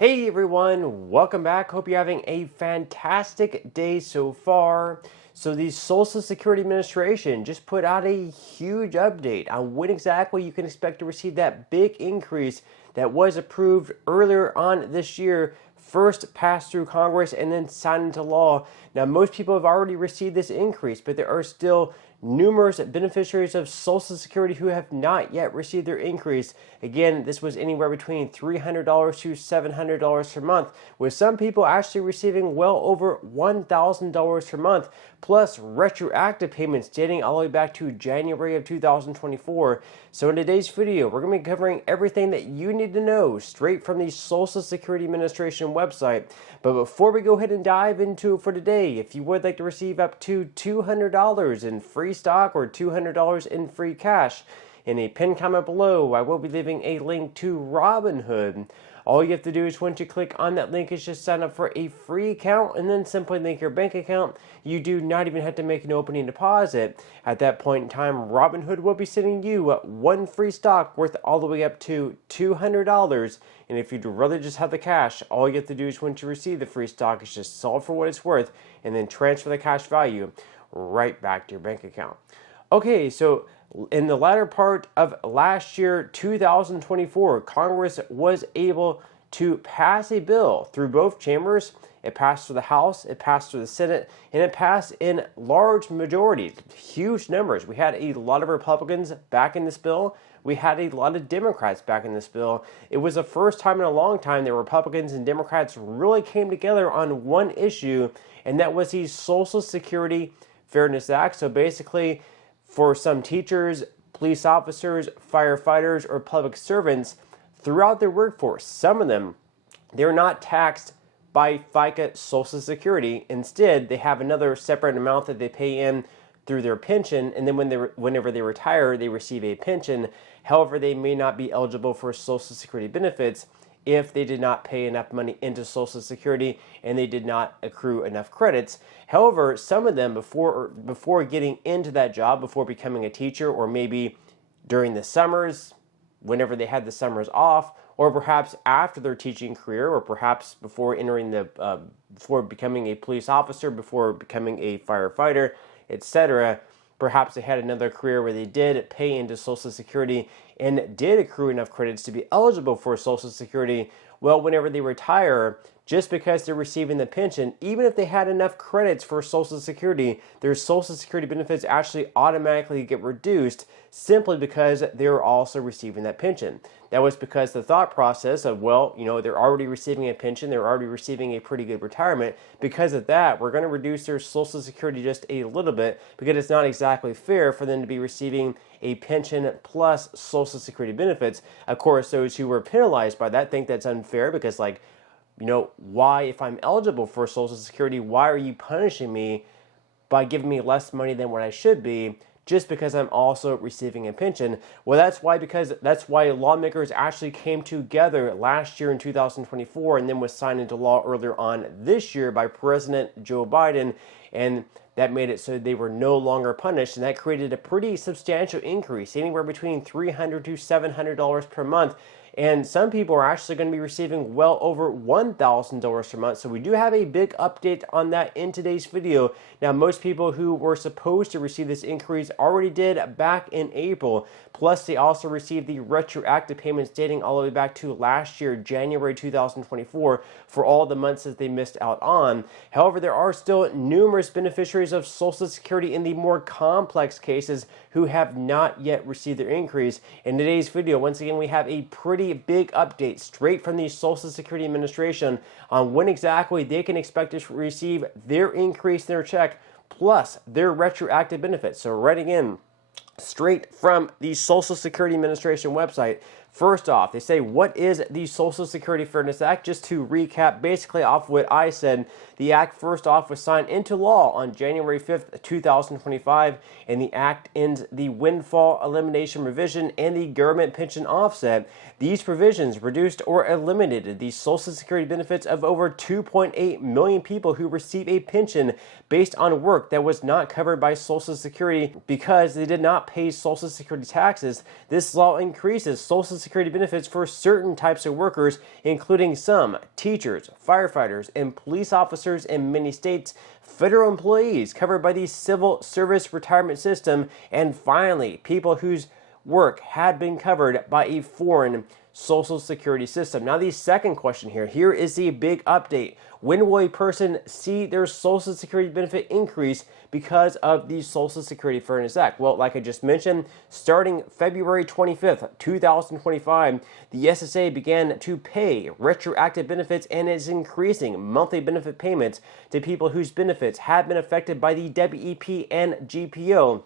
Hey everyone, welcome back. Hope you're having a fantastic day so far. So the Social Security Administration just put out a huge update on when exactly you can expect to receive that big increase that was approved earlier on this year, first passed through Congress and then signed into law. Now most people have already received this increase, but there are still numerous beneficiaries of Social Security who have not yet received their increase. Again, this was anywhere between $300 to $700 per month, with some people actually receiving well over $1,000 per month, plus retroactive payments dating all the way back to January of 2024. So in today's video, we're going to be covering everything that you need to know straight from the Social Security Administration website. But before we go ahead and dive into it for today, if you would like to receive up to $200 in free stock or $200 in free cash, in a pinned comment below, I will be leaving a link to Robinhood. All you have to do is once you click on that link is just sign up for a free account and then simply link your bank account. You do not even have to make an opening deposit. At that point in time, Robinhood will be sending you one free stock worth all the way up to $200. And if you'd rather just have the cash, all you have to do is once you receive the free stock is just sell it for what it's worth and then transfer the cash value right back to your bank account. Okay, so in the latter part of last year, 2024, Congress was able to pass a bill through both chambers. It passed through the House, it passed through the Senate, and it passed in large majorities, huge numbers. We had a lot of Republicans back in this bill. We had a lot of Democrats back in this bill. It was the first time in a long time that Republicans and Democrats really came together on one issue, and that was the Social Security Fairness Act. So basically, for some teachers, police officers, firefighters, or public servants throughout their workforce, some of them, they're not taxed by FICA Social Security. Instead, they have another separate amount that they pay in through their pension, and then whenever they retire, they receive a pension. However, they may not be eligible for Social Security benefits if they did not pay enough money into Social Security and they did not accrue enough credits. However, some of them, before getting into that job, before becoming a teacher, or maybe during the summers, whenever they had the summers off, or perhaps after their teaching career, or perhaps before before becoming a police officer, before becoming a firefighter, etc., perhaps they had another career where they did pay into Social Security and did accrue enough credits to be eligible for Social Security. Well, whenever they retire, just because they're receiving the pension, even if they had enough credits for Social Security, their Social Security benefits actually automatically get reduced simply because they're also receiving that pension. That was because the thought process of, well, they're already receiving a pension, they're already receiving a pretty good retirement. Because of that, we're going to reduce their Social Security just a little bit because it's not exactly fair for them to be receiving a pension plus Social Security benefits. Of course, those who were penalized by that think that's unfair because, why, if I'm eligible for Social Security, why are you punishing me by giving me less money than what I should be just because I'm also receiving a pension? Well, that's why lawmakers actually came together last year in 2024 and then was signed into law earlier on this year by President Joe Biden, and that made it so they were no longer punished, and that created a pretty substantial increase, anywhere between $300 to $700 per month. And some people are actually going to be receiving well over $1,000 per month. So we do have a big update on that in today's video. Now, most people who were supposed to receive this increase already did back in April. Plus, they also received the retroactive payments dating all the way back to last year, January 2024, for all the months that they missed out on. However, there are still numerous beneficiaries of Social Security in the more complex cases who have not yet received their increase. In today's video, once again, we have a pretty big update straight from the Social Security Administration on when exactly they can expect to receive their increase in their check plus their retroactive benefits. So writing in straight from the Social Security Administration website. First off, they say, what is the Social Security Fairness Act? Just to recap basically off what I said, the act first off was signed into law on January 5th, 2025, and the act ends the windfall elimination provision and the government pension offset. These provisions reduced or eliminated the Social Security benefits of over 2.8 million people who receive a pension based on work that was not covered by Social Security because they did not pay Social Security taxes. This law increases Social Security benefits for certain types of workers, including some teachers, firefighters, and police officers in many states, federal employees covered by the Civil Service Retirement System, and finally, people whose work had been covered by a foreign Social Security system. Now, the second question here is the big update. When will a person see their Social Security benefit increase because of the Social Security Fairness Act? Well, like I just mentioned, starting February 25th, 2025, the SSA began to pay retroactive benefits and is increasing monthly benefit payments to people whose benefits have been affected by the WEP and GPO.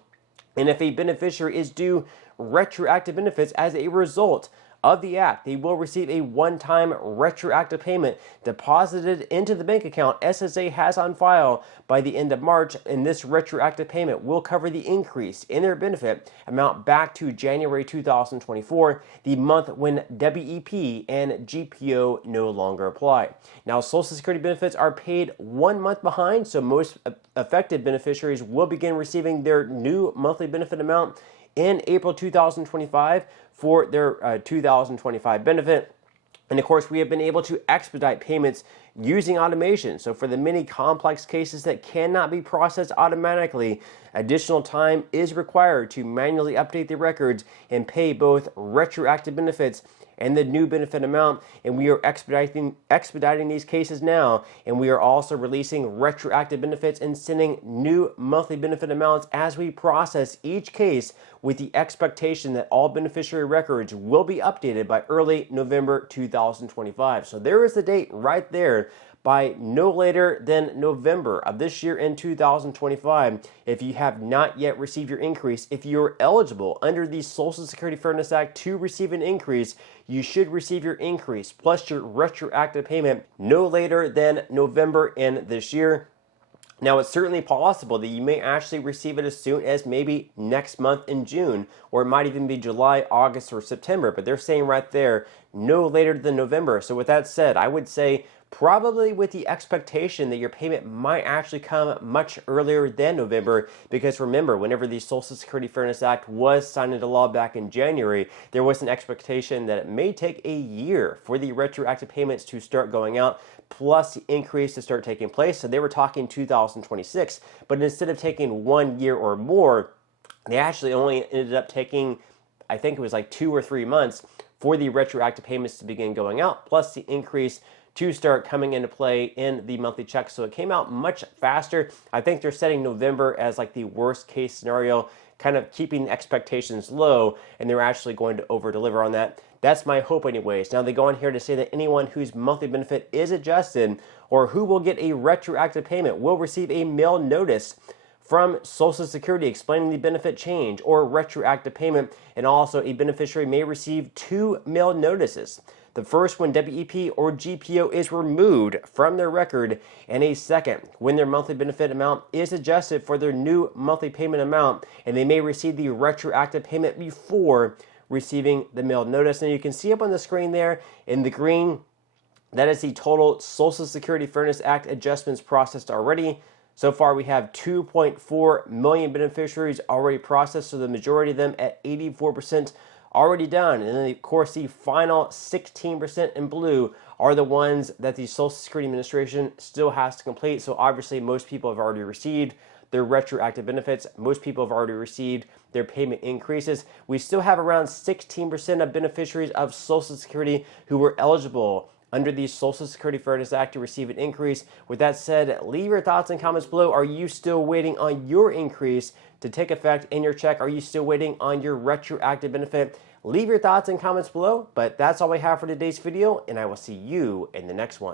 And if a beneficiary is due retroactive benefits as a result of the act, they will receive a one-time retroactive payment deposited into the bank account SSA has on file by the end of March, and this retroactive payment will cover the increase in their benefit amount back to January 2024, the month when WEP and GPO no longer apply. Now, Social Security benefits are paid 1 month behind, so most affected beneficiaries will begin receiving their new monthly benefit amount in April 2025 for their 2025 benefit. And of course, we have been able to expedite payments using automation. So for the many complex cases that cannot be processed automatically, additional time is required to manually update the records and pay both retroactive benefits and the new benefit amount, and we are expediting these cases now, and we are also releasing retroactive benefits and sending new monthly benefit amounts as we process each case, with the expectation that all beneficiary records will be updated by early November 2025. So there is the date right there. By no later than November of this year in 2025, if you have not yet received your increase, if you're eligible under the Social Security Fairness Act to receive an increase, you should receive your increase plus your retroactive payment no later than November in this year. Now, it's certainly possible that you may actually receive it as soon as maybe next month in June, or it might even be July, August, or September, but they're saying right there, no later than November. So with that said, I would say probably with the expectation that your payment might actually come much earlier than November, because remember, whenever the Social Security Fairness Act was signed into law back in January, there was an expectation that it may take a year for the retroactive payments to start going out, plus the increase to start taking place. So they were talking 2026, but instead of taking 1 year or more, they actually only ended up taking, I think it was like 2 or 3 months for the retroactive payments to begin going out, plus the increase to start coming into play in the monthly check. So it came out much faster. I think they're setting November as like the worst case scenario, kind of keeping expectations low, and they're actually going to over deliver on that. That's my hope anyways. Now they go on here to say that anyone whose monthly benefit is adjusted or who will get a retroactive payment will receive a mail notice from Social Security explaining the benefit change or retroactive payment, and also a beneficiary may receive 2 mail notices. The first when WEP or GPO is removed from their record, and a second when their monthly benefit amount is adjusted for their new monthly payment amount, and they may receive the retroactive payment before receiving the mail notice. And you can see up on the screen there in the green, that is the total Social Security Fairness Act adjustments processed already. So far, we have 2.4 million beneficiaries already processed, so the majority of them at 84% already done. And then, of course, the final 16% in blue are the ones that the Social Security Administration still has to complete. So obviously, most people have already received their retroactive benefits. Most people have already received their payment increases. We still have around 16% of beneficiaries of Social Security who were eligible under the Social Security Fairness Act to receive an increase. With that said, leave your thoughts and comments below. Are you still waiting on your increase to take effect in your check? Are you still waiting on your retroactive benefit? Leave your thoughts and comments below. But that's all we have for today's video, and I will see you in the next one.